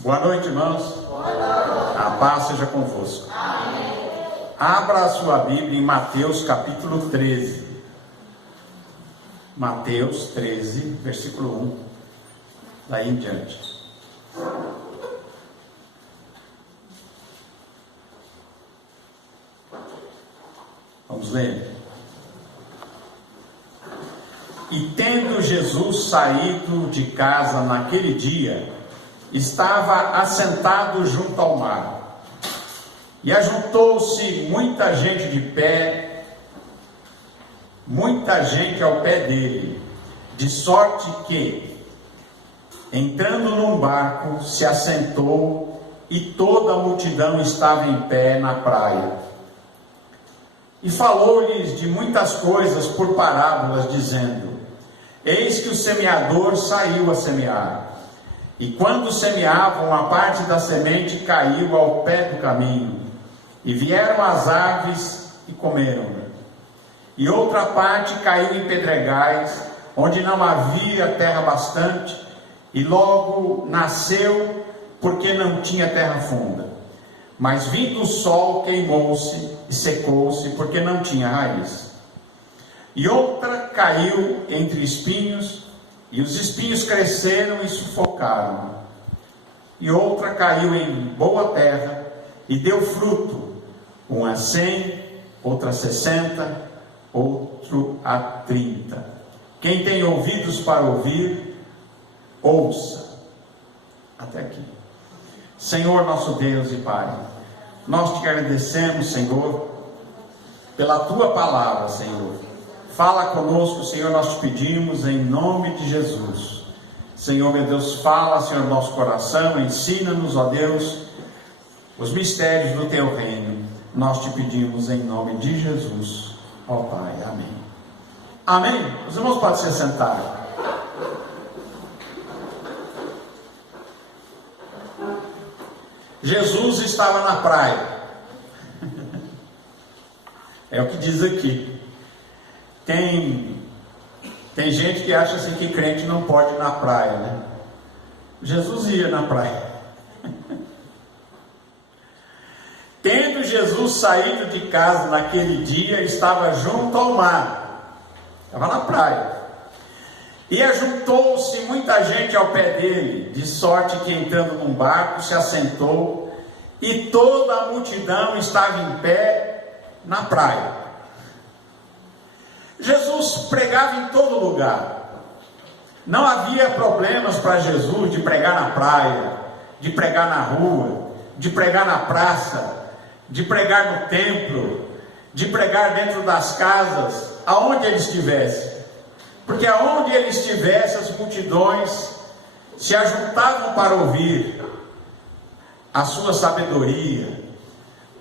Boa noite, irmãos. Boa noite. A paz seja convosco. Amém. Abra a sua Bíblia em Mateus capítulo 13. Mateus 13, versículo 1. Daí em diante. Vamos ler. E tendo Jesus saído de casa naquele dia, estava assentado junto ao mar. E ajuntou-se muita gente de pé, muita gente ao pé dele, de sorte que, entrando num barco, se assentou, e toda a multidão estava em pé na praia. E falou-lhes de muitas coisas por parábolas, dizendo: Eis que o semeador saiu a semear. E quando semeavam, a parte da semente caiu ao pé do caminho, e vieram as aves e comeram. E outra parte caiu em pedregais, onde não havia terra bastante, e logo nasceu, porque não tinha terra funda. Mas vindo o sol, queimou-se e secou-se, porque não tinha raiz. E outra caiu entre espinhos, e os espinhos cresceram e sufocaram. E outra caiu em boa terra, e deu fruto, uma a 100, outra a 60, outro a 30. Quem tem ouvidos para ouvir, ouça. Até aqui. Senhor nosso Deus e Pai, nós te agradecemos, Senhor, pela tua palavra, Senhor. Fala conosco, Senhor, nós te pedimos em nome de Jesus. Senhor, meu Deus, fala, Senhor, no nosso coração, ensina-nos, ó Deus, os mistérios do teu reino. Nós te pedimos em nome de Jesus, ó Pai. Amém. Amém? Os irmãos podem se sentar. Jesus estava na praia. É o que diz aqui. Tem gente que acha assim que crente não pode ir na praia, né? Jesus ia na praia. Tendo Jesus saído de casa naquele dia, estava junto ao mar. Estava na praia. E ajuntou-se muita gente ao pé dele, de sorte que, entrando num barco, se assentou, e toda a multidão estava em pé na praia. Jesus pregava em todo lugar. Não havia problemas para Jesus de pregar na praia, de pregar na rua, de pregar na praça, de pregar no templo, de pregar dentro das casas, aonde ele estivesse. Porque aonde ele estivesse, as multidões se ajuntavam para ouvir a sua sabedoria,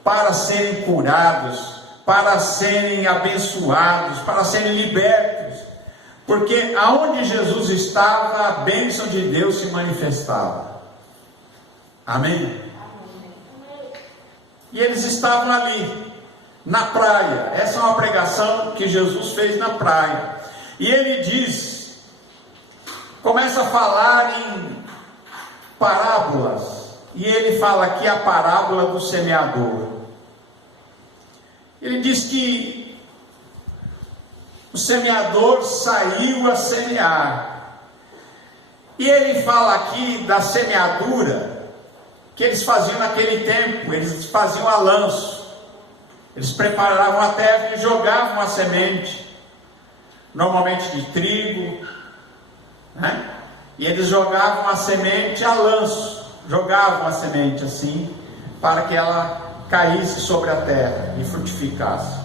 para serem curados, para serem abençoados, para serem libertos. Porque aonde Jesus estava, a bênção de Deus se manifestava. Amém? E eles estavam ali, na praia. Essa é uma pregação que Jesus fez na praia. E ele diz, começa a falar em parábolas. E ele fala aqui a parábola do semeador. Ele diz que o semeador saiu a semear. E ele fala aqui da semeadura que eles faziam naquele tempo. Eles faziam a lanço. Eles preparavam a terra e jogavam a semente. Normalmente de trigo, né? E eles jogavam a semente a lanço. Jogavam a semente assim, para que ela caísse sobre a terra e frutificasse.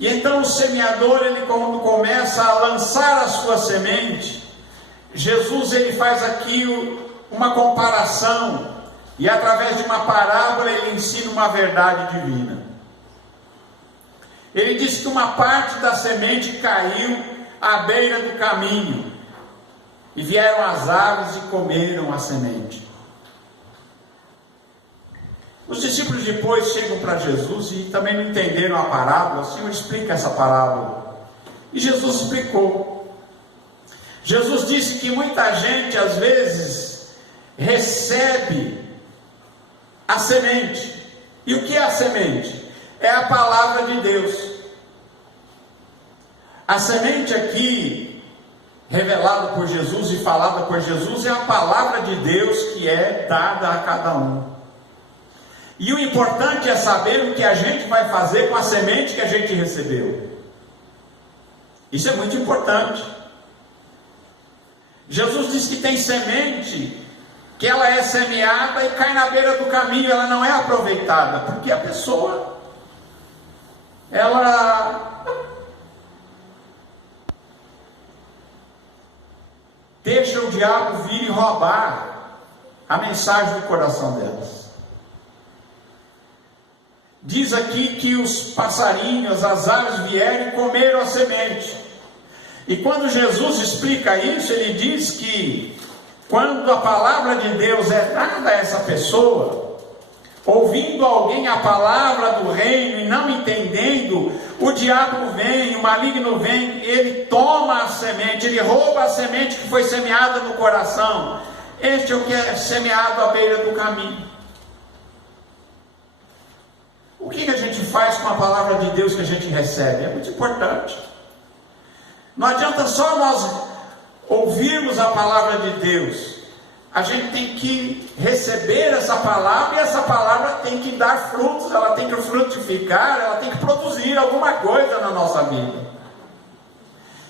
E então o semeador, ele quando começa a lançar a sua semente, Jesus ele faz aqui uma comparação, e através de uma parábola ele ensina uma verdade divina. Ele diz que uma parte da semente caiu à beira do caminho, e vieram as aves e comeram a semente. Os discípulos depois chegam para Jesus e também não entenderam a parábola. O Senhor explica essa parábola. E Jesus explicou. Jesus disse que muita gente às vezes recebe a semente. E o que é a semente? É a palavra de Deus. A semente aqui, revelada por Jesus e falada por Jesus, é a palavra de Deus que é dada a cada um. E o importante é saber o que a gente vai fazer com a semente que a gente recebeu. Isso é muito importante. Jesus diz que tem semente que ela é semeada e cai na beira do caminho, ela não é aproveitada, porque a pessoa, ela deixa o diabo vir e roubar a mensagem do coração delas. Diz aqui que os passarinhos, as aves vieram e comeram a semente. E quando Jesus explica isso, ele diz que quando a palavra de Deus é dada a essa pessoa, ouvindo alguém a palavra do reino e não entendendo, o diabo vem, o maligno vem, ele toma a semente, ele rouba a semente que foi semeada no coração. Este é o que é semeado à beira do caminho. O que a gente faz com a palavra de Deus que a gente recebe? É muito importante. Não adianta só nós ouvirmos a palavra de Deus. A gente tem que receber essa palavra, e essa palavra tem que dar frutos, ela tem que frutificar, ela tem que produzir alguma coisa na nossa vida.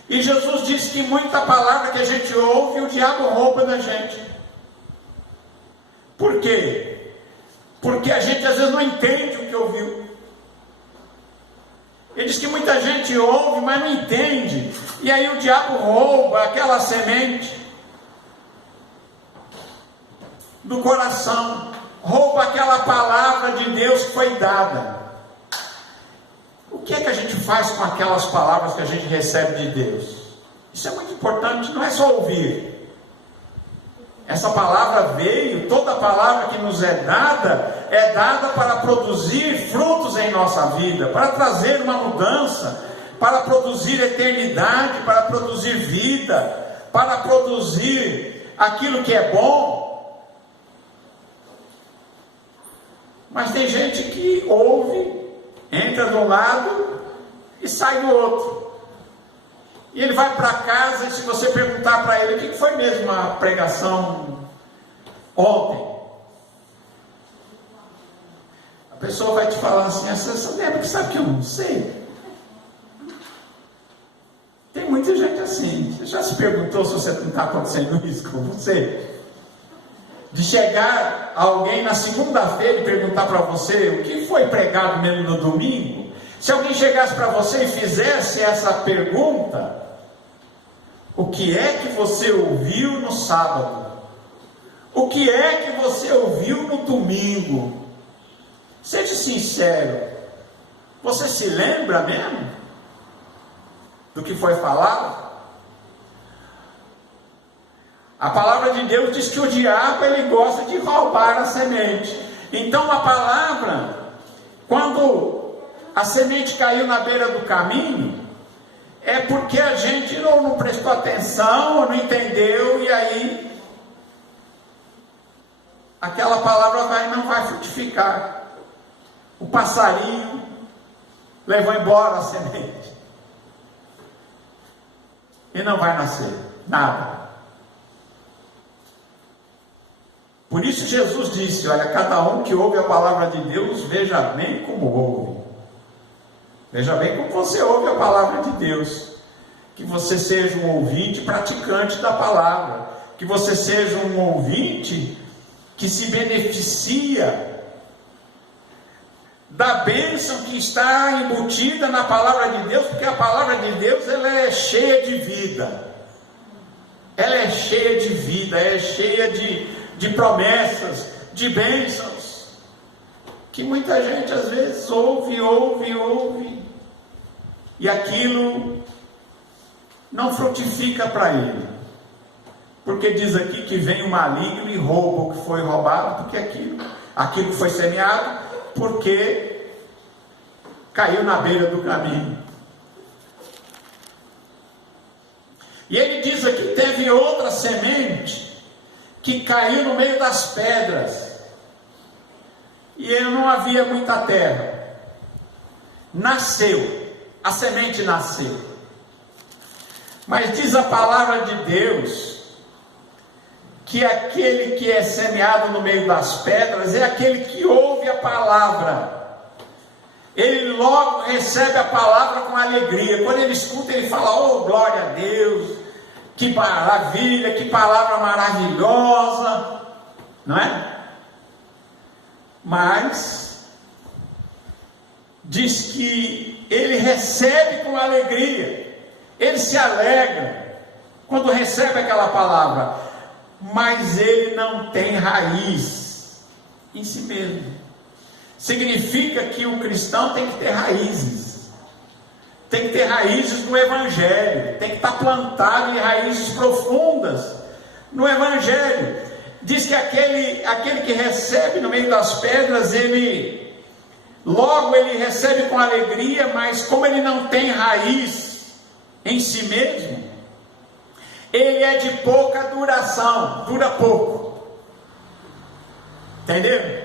E Jesus disse que muita palavra que a gente ouve, o diabo rouba da gente. Por quê? Porque a gente às vezes não entende o que ouviu. Ele diz que muita gente ouve, mas não entende. E aí o diabo rouba aquela semente do coração, rouba aquela palavra de Deus que foi dada. O que é que a gente faz com aquelas palavras que a gente recebe de Deus? Isso é muito importante, não é só ouvir. Essa palavra veio, toda palavra que nos é dada para produzir frutos em nossa vida, para trazer uma mudança, para produzir eternidade, para produzir vida, para produzir aquilo que é bom. Mas tem gente que ouve, entra de um lado e sai do outro. E ele vai para casa, e se você perguntar para ele o que foi mesmo a pregação ontem, a pessoa vai te falar assim: você lembra que sabe que eu não sei? Tem muita gente assim. Você já se perguntou se você não está acontecendo isso com você? De chegar alguém na segunda-feira e perguntar para você o que foi pregado mesmo no domingo? Se alguém chegasse para você e fizesse essa pergunta: o que é que você ouviu no sábado? O que é que você ouviu no domingo? Seja sincero. Você se lembra mesmo do que foi falado? A palavra de Deus diz que o diabo, ele gosta de roubar a semente. Então a palavra, quando a semente caiu na beira do caminho, é porque a gente não prestou atenção, ou não entendeu, e aí aquela palavra não vai frutificar. O passarinho levou embora a semente e não vai nascer nada. Por isso Jesus disse: olha, cada um que ouve a palavra de Deus, veja bem como ouve. Veja bem como você ouve a palavra de Deus. Que você seja um ouvinte praticante da palavra. Que você seja um ouvinte que se beneficia da bênção que está embutida na palavra de Deus. Porque a palavra de Deus, ela é cheia de vida. Ela é cheia de vida, é cheia de promessas, de bênçãos, que muita gente às vezes ouve, e aquilo não frutifica para ele, porque diz aqui que vem o maligno e rouba o que foi roubado, porque aquilo que foi semeado, porque caiu na beira do caminho. E ele diz aqui: teve outra semente que caiu no meio das pedras, e ele não havia muita terra. Nasceu, a semente nasceu. Mas diz a palavra de Deus que aquele que é semeado no meio das pedras é aquele que ouve a palavra. Ele logo recebe a palavra com alegria. Quando ele escuta, ele fala: oh, glória a Deus, que maravilha, que palavra maravilhosa, não é? Mas diz que ele recebe com alegria, ele se alegra quando recebe aquela palavra, mas ele não tem raiz em si mesmo. Significa que o cristão tem que ter raízes, tem que ter raízes no Evangelho, tem que estar plantado em raízes profundas no Evangelho. Diz que aquele que recebe no meio das pedras, logo ele recebe com alegria, mas como ele não tem raiz em si mesmo, ele é de pouca duração, dura pouco. Entendeu?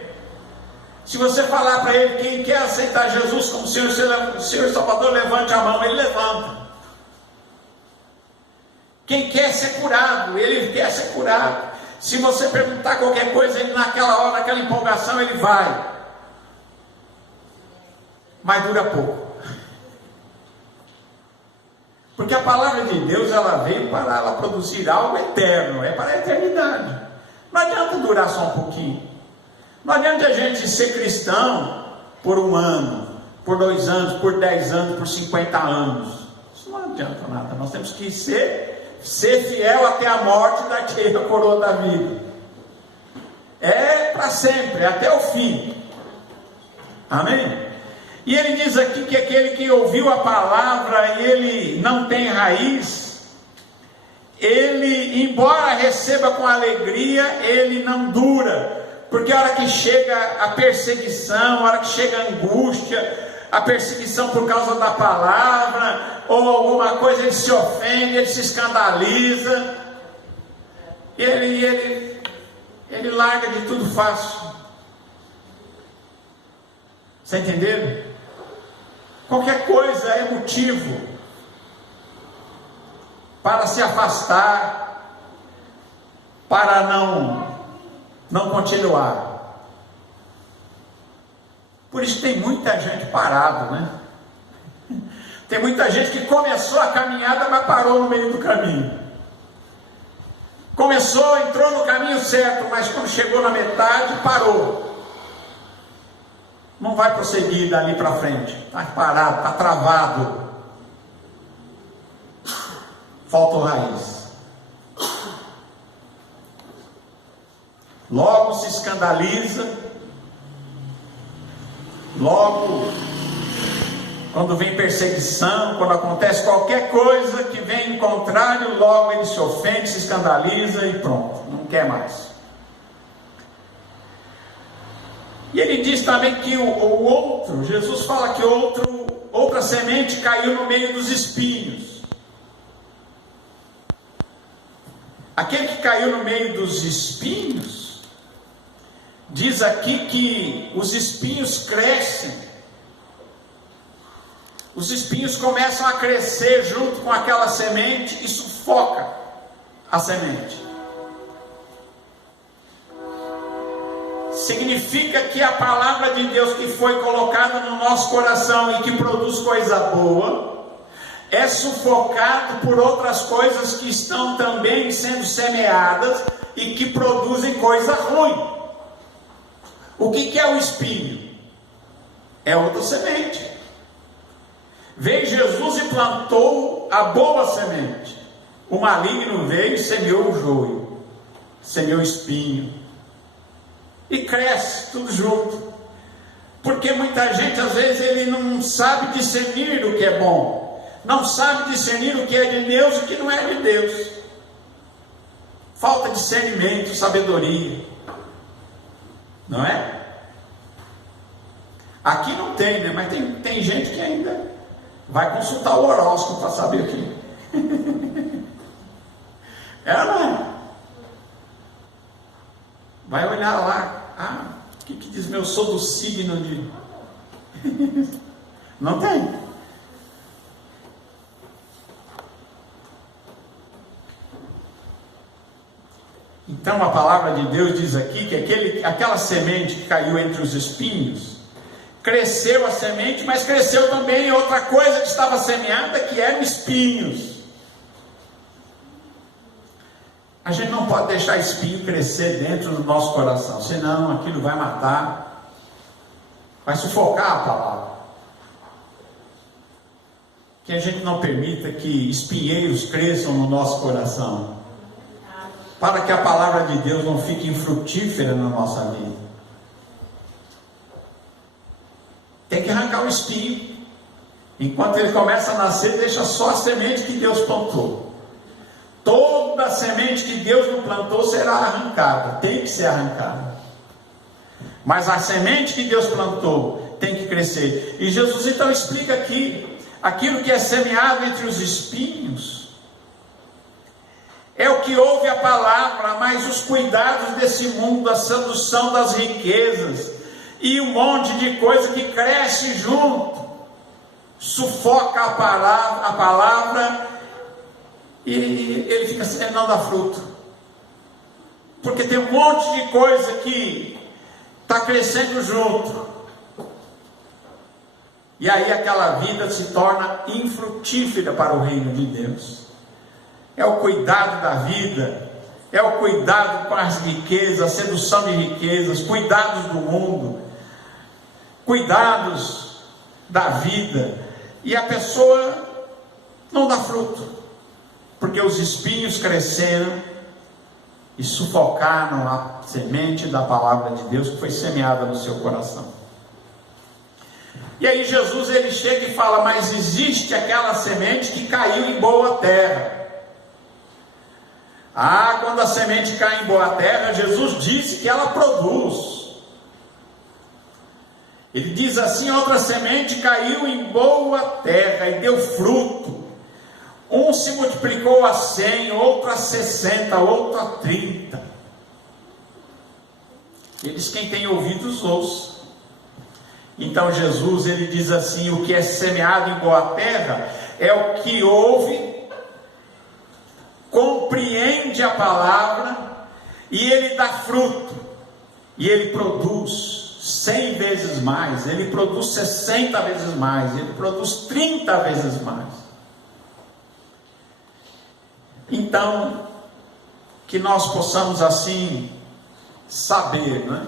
Se você falar para ele: quem quer aceitar Jesus como Senhor e Salvador, levante a mão, ele levanta. Quem quer ser curado, ele quer ser curado. Se você perguntar qualquer coisa, ele naquela hora, naquela empolgação, ele vai. Mas dura pouco. Porque a palavra de Deus, ela veio para ela produzir algo eterno, é para a eternidade. Não adianta durar só um pouquinho. Não adianta a gente ser cristão por 1 ano, por 2 anos, por 10 anos, por 50 anos. Isso não adianta nada. Nós temos que ser fiel até a morte daquela coroa da vida. É para sempre, até o fim. Amém? E ele diz aqui que aquele que ouviu a palavra e ele não tem raiz, ele, embora receba com alegria, ele não dura. Porque a hora que chega a perseguição, a hora que chega a angústia, a perseguição por causa da palavra, ou alguma coisa, ele se ofende, ele se escandaliza, ele larga de tudo fácil. Você entendeu? Qualquer coisa é motivo para se afastar, para não continuar. Por isso tem muita gente parado, né? Tem muita gente que começou a caminhada, mas parou no meio do caminho. Começou, entrou no caminho certo, mas quando chegou na metade, parou. Não vai prosseguir dali para frente. Está parado, está travado. Falta raiz. Logo se escandaliza, logo, quando vem perseguição, quando acontece qualquer coisa que vem em contrário, logo ele se ofende, se escandaliza e pronto, não quer mais. E ele diz também que o outro, Jesus fala que outra semente caiu no meio dos espinhos. Aquele que caiu no meio dos espinhos, diz aqui que os espinhos crescem. Os espinhos começam a crescer junto com aquela semente e sufoca a semente. Significa que a palavra de Deus que foi colocada no nosso coração e que produz coisa boa, é sufocado por outras coisas que estão também sendo semeadas e que produzem coisa ruim. O que é o espinho? É outra semente. Veio Jesus e plantou a boa semente. O maligno veio e semeou o joio, semeou o espinho, e cresce tudo junto. Porque muita gente, às vezes, ele não sabe discernir o que é bom, não sabe discernir o que é de Deus e o que não é de Deus. Falta discernimento, sabedoria, não é? Aqui não tem, né? Mas tem gente que ainda vai consultar o horóscopo para saber o que. Ela não é. Vai olhar lá, o que diz meu, sou do signo de... Não tem. Então a palavra de Deus diz aqui que aquela semente que caiu entre os espinhos, cresceu a semente, mas cresceu também outra coisa que estava semeada, que eram espinhos. A gente não pode deixar espinho crescer dentro do nosso coração, senão aquilo vai matar, vai sufocar a palavra. Que a gente não permita que espinheiros cresçam no nosso coração, para que a palavra de Deus não fique infrutífera na nossa vida. Tem que arrancar o espinho. Enquanto ele começa a nascer, deixa só a semente que Deus plantou. Toda semente que Deus não plantou será arrancada, tem que ser arrancada. Mas a semente que Deus plantou tem que crescer. E Jesus então explica aqui, aquilo que é semeado entre os espinhos, é o que ouve a palavra, mas os cuidados desse mundo, a sedução das riquezas, e um monte de coisa que cresce junto, sufoca a palavra, e ele fica assim, ele não dá fruto, porque tem um monte de coisa que está crescendo junto, e aí aquela vida se torna infrutífera para o reino de Deus. É o cuidado da vida, é o cuidado com as riquezas, a sedução de riquezas, cuidados do mundo, cuidados da vida, e a pessoa não dá fruto, porque os espinhos cresceram e sufocaram a semente da palavra de Deus que foi semeada no seu coração. E aí Jesus ele chega e fala, mas existe aquela semente que caiu em boa terra. Quando a semente cai em boa terra, Jesus disse que ela produz. Ele diz assim, outra semente caiu em boa terra e deu fruto. Um se multiplicou a 100, outro a 60, outro a 30. Ele diz, quem tem ouvidos, ouça. Então Jesus, ele diz assim, o que é semeado em boa terra, é o que ouve, compreende a palavra, e ele dá fruto, e ele produz 100 vezes mais, ele produz 60 vezes mais, ele produz 30 vezes mais. Então, que nós possamos assim saber, né,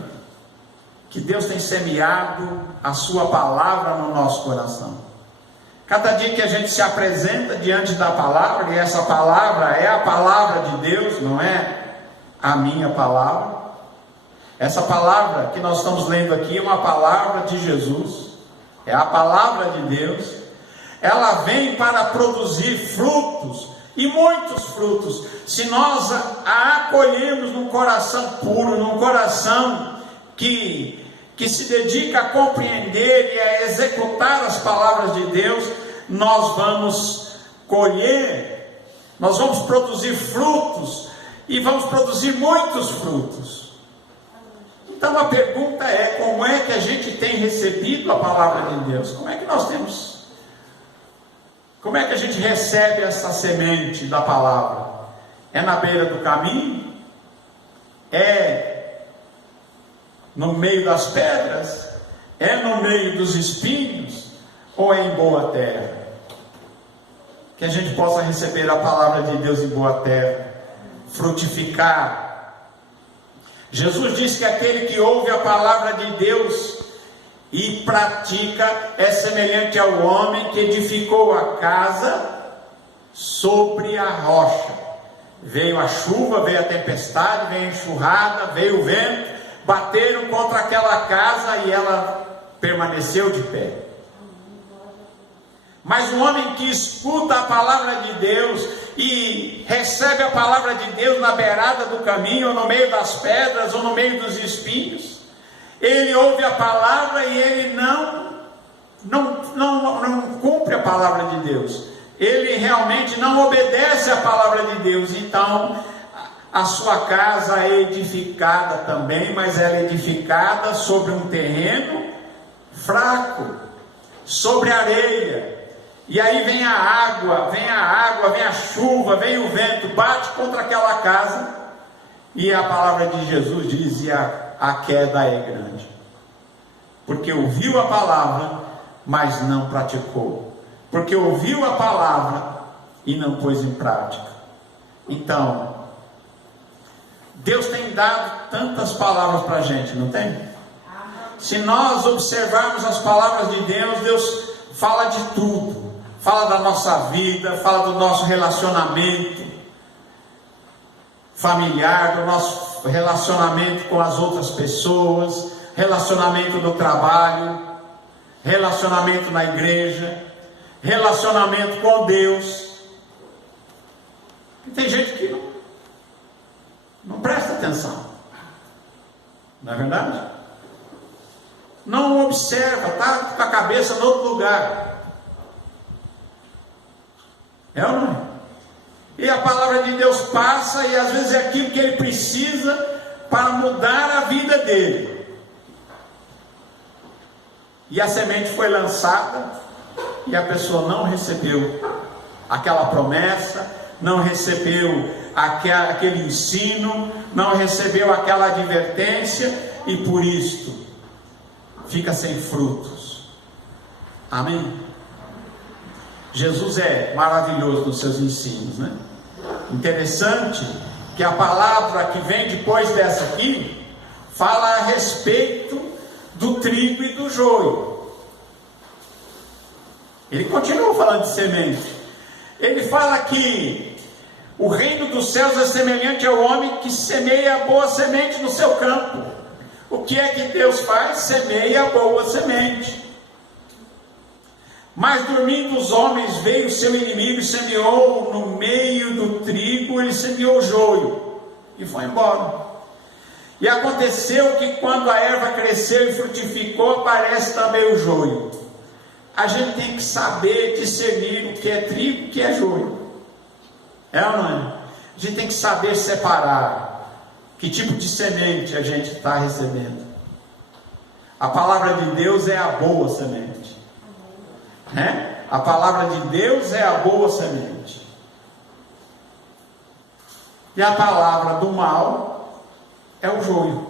que Deus tem semeado a sua palavra no nosso coração. Cada dia que a gente se apresenta diante da palavra, e essa palavra é a palavra de Deus, não é a minha palavra. Essa palavra que nós estamos lendo aqui é uma palavra de Jesus, é a palavra de Deus. Ela vem para produzir frutos, e muitos frutos, se nós a acolhemos num coração puro, num coração que se dedica a compreender e a executar as palavras de Deus, nós vamos colher, nós vamos produzir frutos, e vamos produzir muitos frutos. Então a pergunta é, como é que a gente tem recebido a palavra de Deus? Como é que nós temos? Como é que a gente recebe essa semente da palavra? É na beira do caminho? É no meio das pedras? É no meio dos espinhos? Ou é em boa terra? Que a gente possa receber a palavra de Deus em boa terra, frutificar. Jesus disse que aquele que ouve a palavra de Deus e pratica é semelhante ao homem que edificou a casa sobre a rocha. Veio a chuva, veio a tempestade, veio a enxurrada, veio o vento, bateram contra aquela casa e ela permaneceu de pé. Mas um homem que escuta a palavra de Deus e recebe a palavra de Deus na beirada do caminho, ou no meio das pedras, ou no meio dos espinhos, ele ouve a palavra e ele não cumpre a palavra de Deus. ele realmente não obedece à palavra de Deus. Então, a sua casa é edificada também, mas ela é edificada sobre um terreno fraco, sobre areia. E aí vem a água, vem a chuva, vem o vento, bate contra aquela casa, e a palavra de Jesus diz: e a queda é grande, porque ouviu a palavra, mas não praticou, porque ouviu a palavra e não pôs em prática. Então, Deus tem dado tantas palavras para a gente, não tem? Se nós observarmos as palavras de Deus, Deus fala de tudo. Fala da nossa vida, fala do nosso relacionamento familiar, do nosso relacionamento com as outras pessoas, relacionamento no trabalho, relacionamento na igreja, relacionamento com Deus. E tem gente que não presta atenção, não é verdade? Não observa, está com a cabeça no outro lugar. É ou não é? E a palavra de Deus passa, e às vezes é aquilo que ele precisa para mudar a vida dele. E a semente foi lançada, e a pessoa não recebeu aquela promessa, não recebeu aquele ensino, não recebeu aquela advertência, e por isto fica sem frutos. Amém? Jesus é maravilhoso nos seus ensinos, né? Interessante que a palavra que vem depois dessa aqui fala a respeito do trigo e do joio. Ele continua falando de semente. Ele fala que o reino dos céus é semelhante ao homem que semeia a boa semente no seu campo. O que é que Deus faz? Semeia a boa semente. Mas dormindo os homens, veio o seu inimigo e semeou no meio do trigo, ele semeou o joio e foi embora. E aconteceu que quando a erva cresceu e frutificou, aparece também o joio. A gente tem que saber discernir o que é trigo e o que é joio. É ou não é? A gente tem que saber separar que tipo de semente a gente está recebendo. A palavra de Deus é a boa semente. A palavra de Deus é a boa semente. E a palavra do mal é o joio.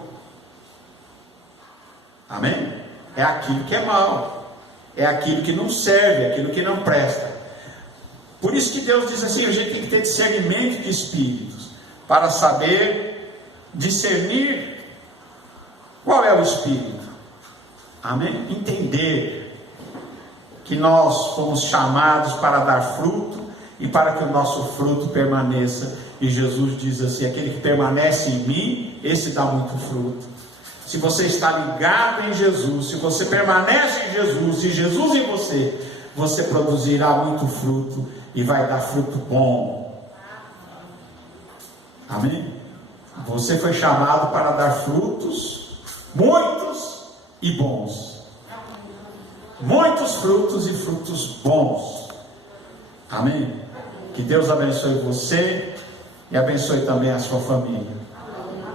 Amém? É aquilo que é mal, é aquilo que não serve, é aquilo que não presta. Por isso que Deus diz assim: a gente tem que ter discernimento de espíritos, para saber discernir qual é o espírito. Amém? Entender que nós fomos chamados para dar fruto e para que o nosso fruto permaneça. E Jesus diz assim: aquele que permanece em mim, esse dá muito fruto. Se você está ligado em Jesus, se você permanece em Jesus e Jesus em você, você produzirá muito fruto e vai dar fruto bom. Amém? Você foi chamado para dar frutos, muitos e bons. Muitos frutos e frutos bons. Amém? Que Deus abençoe você e abençoe também a sua família.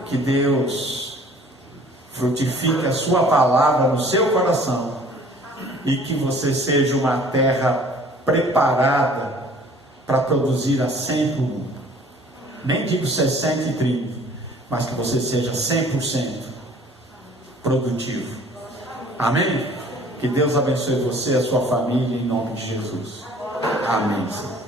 Que Deus frutifique a sua palavra no seu coração e que você seja uma terra preparada para produzir a 100%. Nem digo 60 e 30, mas que você seja 100% produtivo. Amém? Que Deus abençoe você e a sua família em nome de Jesus. Amém, Senhor.